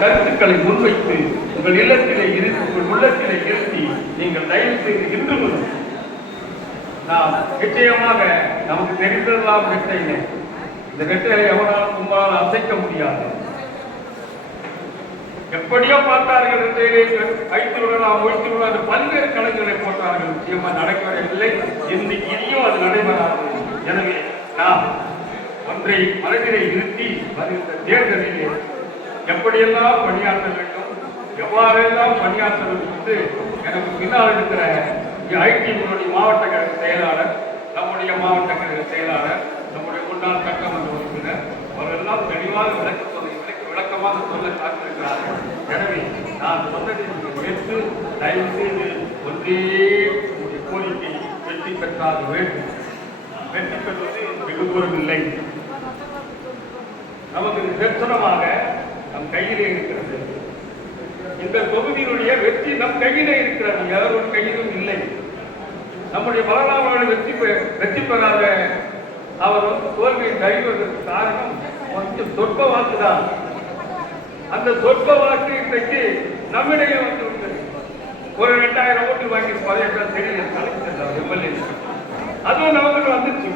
கருத்துக்களை முன்வைத்து உங்கள் இல்லத்திலே இருந்து உங்கள் உள்ளத்திலே இருத்தி நீங்கள் தயவு செய்து இன்று முதல் நாம் நிச்சயமாக நமக்கு தெரிந்ததெல்லாம் வெட்டையில்லை. இந்த வெட்டையை எவனால் உங்களால் அசைக்க முடியாது. எப்படியோ பார்த்தார்கள் என்று வைத்து விடலாம், ஒழித்து விடலாம், பல்வேறு கலைஞர்களை போட்டார்கள். நிச்சயமா நடைபெறவில்லை. இன்னைக்கு இனியும் அது நடைபெறாது. எனவே நாம் ஒன்றை மனதிலே இருத்தி வருகின்ற தேர்தலிலே எப்படியெல்லாம் பணியாற்ற வேண்டும், எவ்வாறெல்லாம் பணியாற்ற வேண்டும் என்று எனக்கு பின்னால் இருக்கிற ஐடியினுடைய மாவட்ட கழக செயலாளர், நம்முடைய மாவட்ட கழக செயலாளர், நம்முடைய முன்னாள் சட்டமன்ற உறுப்பினர் அவரெல்லாம் தெளிவாக விளக்கமாக சொல்ல காத்திருக்கிறார்கள். எனவே நான் சொன்னதை ஏற்று தயவு செய்து ஒன்றே கோரிக்கை வெற்றி பெற்றாக வேண்டும். வெற்றி பெறுவது வெகுபொருளில்லை. நமக்கு நிதர்சனமாக நம் கையிலே இருக்கிறது. இந்த தொகுதியினுடைய வெற்றி நம் கையிலே இருக்கிறது, யாரும் கையிலும் இல்லை. நம்முடைய பலராமர்கள் வெற்றி பெறாத அவர் தோல்வியை தருவதற்கு காரணம் கொஞ்சம் சொற்ப வாக்குதான். அந்த சொற்ப வாக்கு இன்றைக்கு நம்மிடையே வந்து விட்டது. ஒரு 2000 ஓட்டு வாங்கி 18 தெரியல தலைவர் எம்எல்ஏ, அதுவும் நமக்கு வந்துச்சு.